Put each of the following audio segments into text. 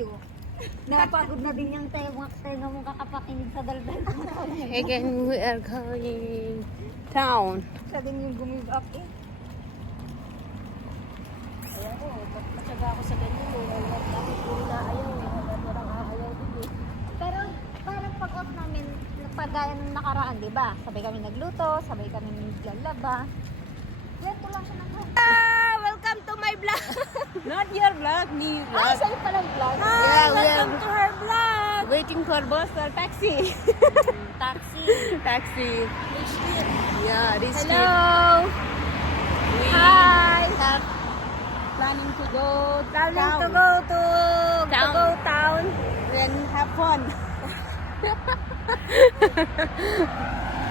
tayo. Napagod na din yung tenga mong kakapakinig sa daldal. Again, we are going town. Siya din yung gumib up eh. Ayan ko, matyaga ako sa ganyan eh. Bakit ko rin naayaw eh. Walang aayaw din eh. Pero parang pag-off namin, pagaya ng nakaraan, di ba? Sabay kami nagluto, sabay kami naglalaba. Kwento lang siya ng home. Welcome to my vlog. Not your vlog, me Ay, vlog. sa'yo palang vlog. Yeah, we Welcome are to her vlog! waiting for bus or taxi. Taxi. Taxi. Rich kid. Yeah, this Hello! We Hi! have planning to go Planning town. to go to Town. go town. Then have fun.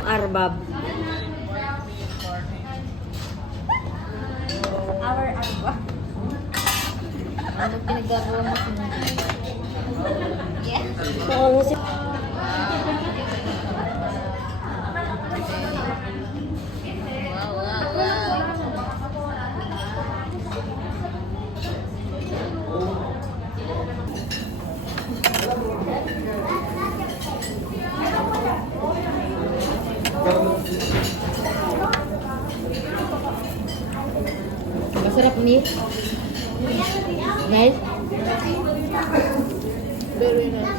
Arbab. Our Arbab. Ano pinagagawa mo sa mga? Yeah. Wow, wow, wow. Masarap meat. Nice. Very nice.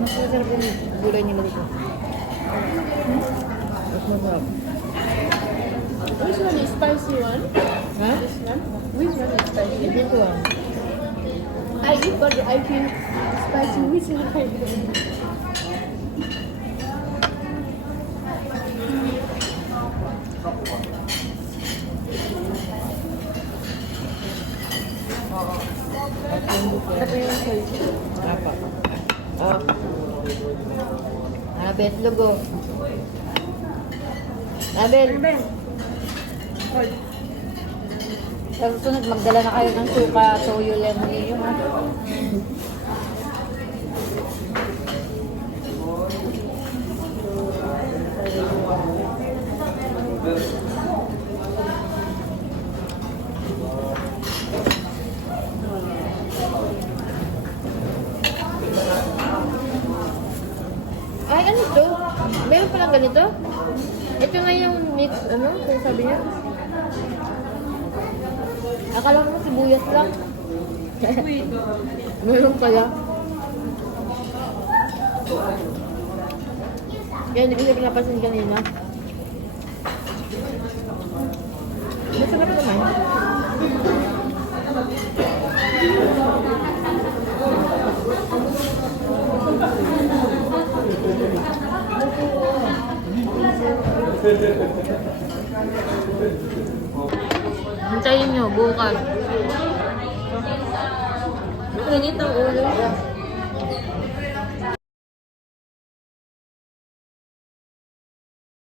Mas masarap yung gulay nila dito. Mas masarap. Which one is spicy one? Ha? This one? Which one is spicy? Dito ah. I eat but I feel spicy. Which one I don't? Ano yung spicy? Apa. Ah. Betlog oh. Abel. Sa susunod, magdala na kayo ng suka, toyo, lemon yun ha. Ay, ano to? Meron palang ganito? Ito nga yung mix, ano? Kung sabi niya. Akala ko sibuyas lang. Meron pala. Kaya hindi ko siya pinapansin kanina. Masarap naman. Hintayin nyo, bukas. Init ang ulo.